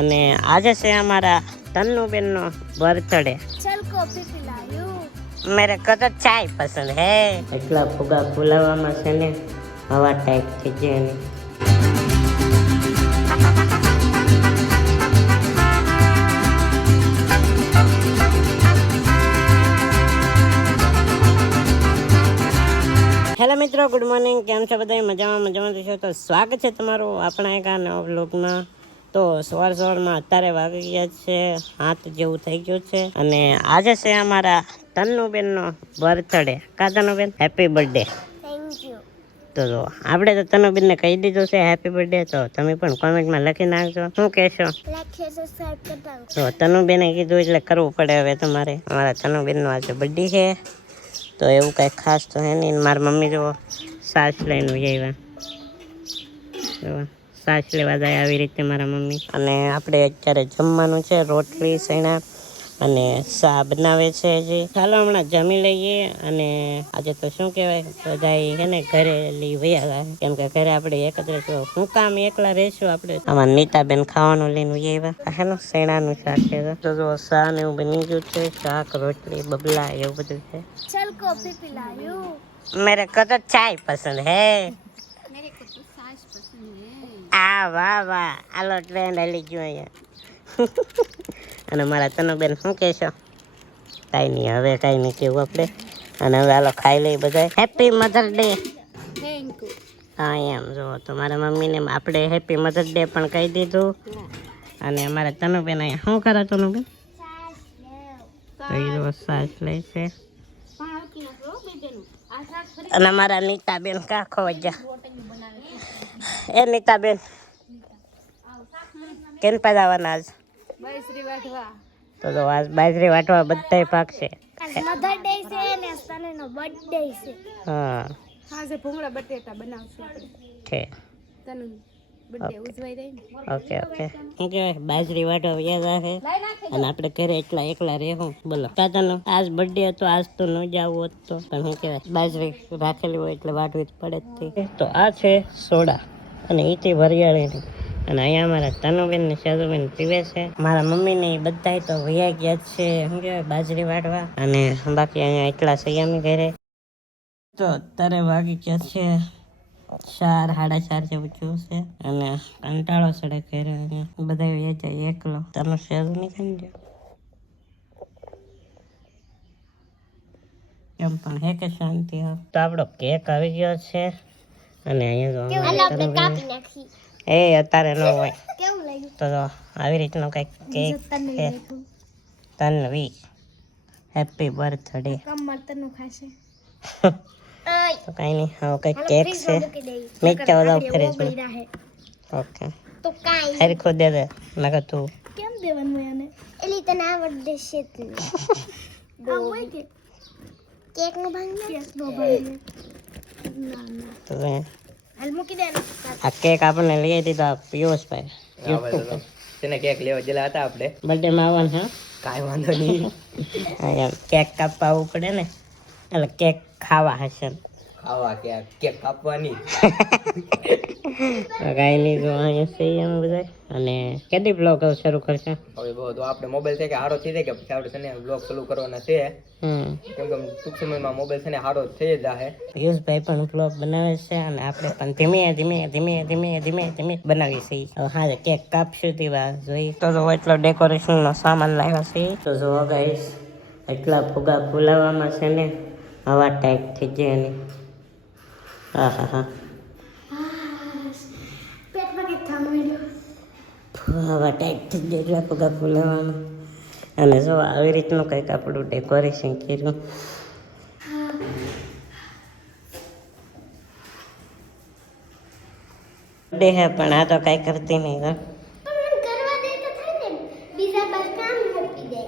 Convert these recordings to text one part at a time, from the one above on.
અને આજે છે અમારા તન્નુબેનનો બર્થડે. चल कॉफी पिलायूं. मेरे को तो चाय पसंद है. એટલા ફુગા ફૂલાવામાં છે ને હવા ટાઈપ થઈ જાય ને. હેલો મિત્રો, ગુડ મોર્નિંગ. કેમ છો બધા? મજામાં છો તો સ્વાગત છે તમારું આપણા એક આ નવા વ્લોગમાં. તો સવારમાં અત્યારે વાગી ગયા છે 7 જેવું થઈ ગયું છે અને આજે છે અમારા તન્નુબેનનો બર્થડે. કા તન્નુબેન, હેપી બર્થડે. Thank you. તો જો આપણે તો તન્નુબેનને કહી દીધું છે હેપી બર્થડે, તો તમે પણ કોમેન્ટમાં લખી નાખજો. શું કહેશો? लाइक शेयर सब्सक्राइब करता हूँ. તો તન્નુબેને કીધું એટલે કરવું પડે હવે તમારે. અમારા તન્નુબેનનો આજે બર્થડે છે તો એવું કંઈ ખાસ તો હે નહીં. મારી મમ્મી જો સાસ લઈને આવ્યા, સાસ લેવા જાય આવી રીતે મારા મમ્મી. અને આપણે અત્યારે જમવાનું છે રોટલી સૈણા અને શા બનાવે છે હજી. ચાલો હમણાં જમી લઈએ. અને આજે તો શું કહેવાય, બધા છે ને ઘરે લઈ વયા ગયા, કેમ કે ઘરે આપણે એકત્ર છો. હું કામ એકલા રહીશું આપણે. આમાં નીતાબેન ખાવાનું લઈને વયા આવ્યા. હેનું સૈણાનું શાક છે તો જો શા ને એવું બની ગયું છે, શાક રોટલી બબલા એવું બધું છે. चल कॉफी पिलायूं. मेरे को तो चाय पसंद है. मेरे को तो सास पसंद है. આ વાહ વાહ, આલો ટ્રેન્ડ હાલી ગયો અહીંયા. અને મારા તન્નુબેન શું કહેશો? કાંઈ નહીં, હવે કાંઈ નહીં કેવું આપણે. અને હવે હાલો ખાઈ લઈએ બધા. Happy mother day. Thank you. હા એમ જો તો મારા મમ્મીને આપણે હેપી મધર ડે પણ કહી દીધું. અને અમારા તન્નુબેન અહીંયા શું કરે તન્નુબેન? તો એ જો સાસ લે છે. અને અમારા નીતાબેન કાખો વજા. એ નીતાબેન કેમ પધાવવાના આજ? बाजरी वाटवा. તો આજ બાજરી વાટવા બધાય પાકશે. મધર ડે છે ને તનેનો બર્થડે છે. હા આજે ભૂંગળા બટેટા બનાવશું આપણે. છે. તને બર્થડે ઉજવાઈ રહી ને. Okay okay. શું કહેવાય, બાજરી વાટવા યાદ આવે. અને આપણે ઘરે એકલા રહેવું. બોલો તાતાનો આજ બર્થડે હતો, આજ તો ન જવું હોત તો પણ શું કહેવાય, બાજરી રાખેલી હોય એટલે વાટવી જ પડે જ થી. તો આ છે સોડા અને ઈથી વરિયાળીની. અને અહીંયા અમારા તન્નુબેન ને સાધુબેન પીવે છે. મારા મમ્મી ને બધા તો વૈયા ગયા છે શું કહેવાય બાજરી વાટવા. અને બાકી અહીંયા એટલા સૈયામી ઘરે. તો અત્યારે વાગી ગયા છે 4 સાડા 4 જેવું થયું છે. અને કંટાળો ચડે ઘરે. અહીંયા બધા વૈયા જાય એકલો. તમે સાધુ નહીં ખાઈ ગયો એમ પણ હે કે શાંતિ. તો આપણો કેક આવી ગયો છે. અને અહીંયા જો કાપી નાખી. એ અત્યારે ન હોય કેવું લાગ્યું? તો આવી રીતનો કંઈક કેક છે. Tanvi happy birthday. કમર તનું ખાશે. તો કાંઈ નહીં, હવે કંઈક કેક છે. મીઠા બધા ફ્રીજમાં. ઓકે તો કાઈ હરખો દે દે નકર તું. કેમ દેવાનું એને? એલી તને આવડે છે તું. આ હોય કે કેક નો ભાગ ના કેક નો ભાગ ના ના તો હાલ મૂકી દે. આ કેક આપણને લઈ દીધા પિયુષભાઈ. તેને કેક લેવા ગયેલા હતા આપણે. બર્થડે માં આવવાનું. હા કાંઈ વાંધો નહીં. હા એમ કેક કાપવા આવવું પડે ને, એટલે કેક ખાવા હશે ને. ખાવા કેક કાપવાની. કાંઈ નહીં, જો અહીંયા છે એમ બધા. અને કેદી બ્લોગ શરૂ કરશે? હવે બહુ તો આપણે મોબાઈલ છે કે હારો થઈ જાય કે પછી આપણે છે ને બ્લોગ ચાલુ કરવાના છે. કેમ કે ટૂંક સમયમાં મોબાઈલ છે ને હારો થઈ જ જાહે. પિયુષભાઈ પણ બ્લોગ બનાવે છે અને આપણે પણ ધીમે બનાવીએ છીએ. હવે હા કેક કાપશું તેવા જોઈ. તો જો એટલો ડેકોરેશનનો સામાન લાવ્યા છે. તો જો ગાઈસ એટલા ફુગા ફૂલાવામાં છે ને હવા ટાઈપ થઈ જાય એની. હા હા હા પેટમાં કે થાંભળ્યું. હવા ટાઈપ થઈ જાય એટલા ફુગા ફૂલાવામાં. અને જો આવી રીતનું કંઈક આપણું ડેકોરેશન કર્યું. ડે હે પણ આ તો કાંઈ કરતી નહીં. પણ મને કરવા દે તો થાય ને. બીજા બસ કામ મૂકી દે.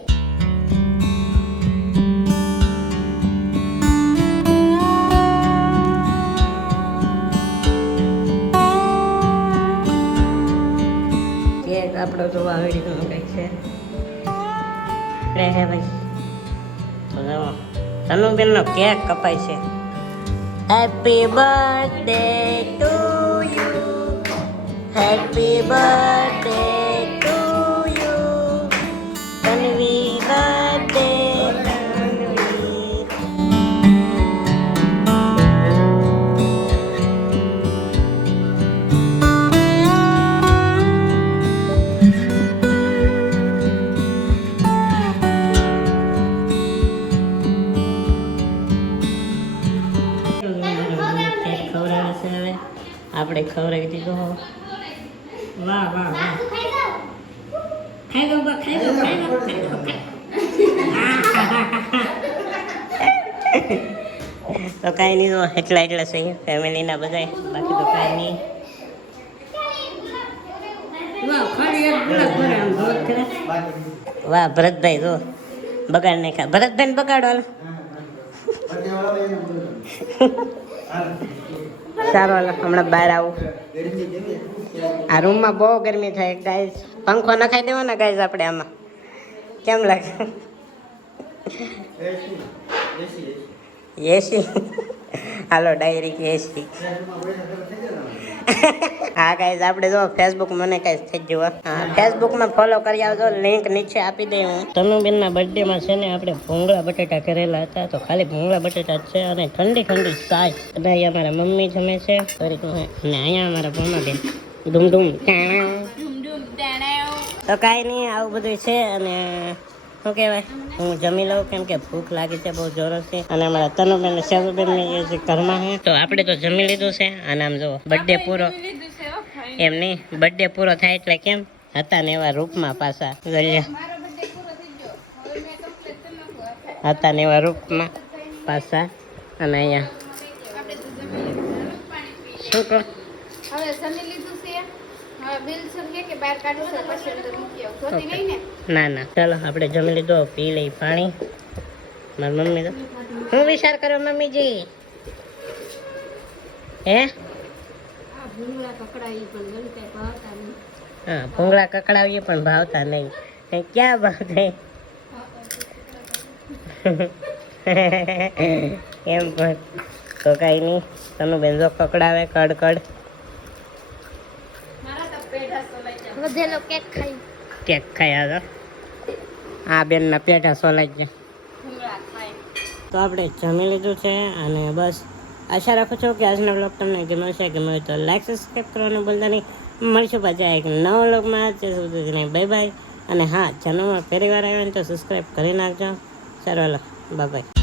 કેક આપણો તો આવી રીતનું કંઈક છે. રે હે ભાઈ તો જો તન્નુબેનનો કેક કપાય છે. Happy birthday to you, happy birthday to ખવડાવી દીધો હો. વાહ વાહ વાહ ખાઈ દો બા, ખાઈ દો, ખાઈ દો, ખાઈ દો, તો કાંઈ નહીં, તો એટલા છે ફેમિલીના બધા, બાકી તો કાંઈ નહીં. વાહ ભરતભાઈ જો બગાડ નહીં ખા, ભરતભાઈ ને બગાડો હાલો. સારું હાલો, હમણાં બહાર આવું. આ રૂમમાં બહુ ગરમી થાય ગાઈઝ, પંખો નખાઈ દેવાના ગાઈઝ આપણે આમાં, કેમ લાગે? એસી હાલો ડાયરેક્ટ એસી. હા ગાઈઝ આપણે જો ફેસબુક મને કાંઈ થઈ ગયું. હા ફેસબુકમાં ફોલો કરી આવજો, લિંક નીચે આપી દઈ હું. તનુબેનના બર્થડેમાં છે ને આપણે ભૂંગળા બટેટા કરેલા હતા, તો ખાલી ભૂંગળા બટેટા છે અને ઠંડી ઠંડી સાય. અને અહીંયા અમારા મમ્મી જમે છે અને અહીંયા અમારા ભૂમાબેન ડુમડુમ તો કાંઈ નહીં, આવું બધું છે. અને શું કહેવાય, હું જમી લઉં કેમ કે ભૂખ લાગી છે બહુ જોરથી. અને અમારા તનુબેન શેરુબેન ઘરમાં છે, તો આપણે તો જમી લીધું છે. અને આમ જો બર્થડે પૂરો, એમ નહીં બર્થડે પૂરો થાય એટલે કેમ હતા ને એવા રૂપમાં પાછા હતા ને એવા રૂપમાં પાછા. અને અહીંયા શું કહો, હવે જમી લીધું છે, હવે બિલ છે કે બહાર કાઢું છે પછી અંદર મૂકી આવું. જોતી નહીં ને? ના ના ચાલો આપણે જમી લીધો, પી લઈ પાણી. મારી મમ્મી તો શું વિચાર કર્યો મમ્મીજી? હે હા ભૂંગળા કકડાવીએ પણ ભાવતા નહીં. ક્યાં ભાવતા એમ પણ તો કાંઈ નહીં. તનુબેન જો કકડાવે કડ કડ. વધેલો કેક ખાઈ. કેક ખાયા તો આ બેનના પેટા સોલાઈ ગયા. તો આપણે જમી લીધું છે અને બસ આશા રાખું છું કે આજનો બ્લોગ તમને ગમ્યો છે. ગમ્યો હોય તો લાઈક સબસ્ક્રાઈબ કરવાનું ભૂલતા નહીં. મળશું પાછા એક નવા બ્લોગમાં. ત્યાં સુધી બાય બાય. અને હા ચેનલમાં પહેલી વાર આવ્યો ને તો સબસ્ક્રાઈબ કરી નાખજો. સારું હાલો બાય બાય.